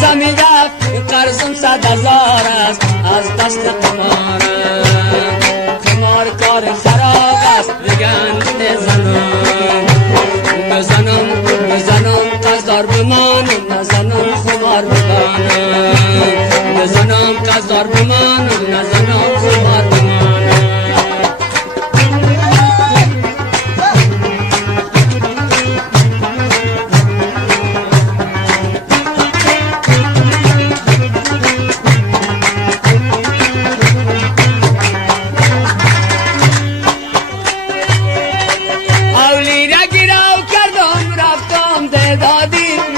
زمیده قرضم 100,000 است از دست قمارم. قمار کار خراب است دیگر نزنم قصدار بمانم نزنم خمار بمانم نزنم قصدار بمانم نزنم خمار بمانم. اولی را گیراو کردم رفتم دادی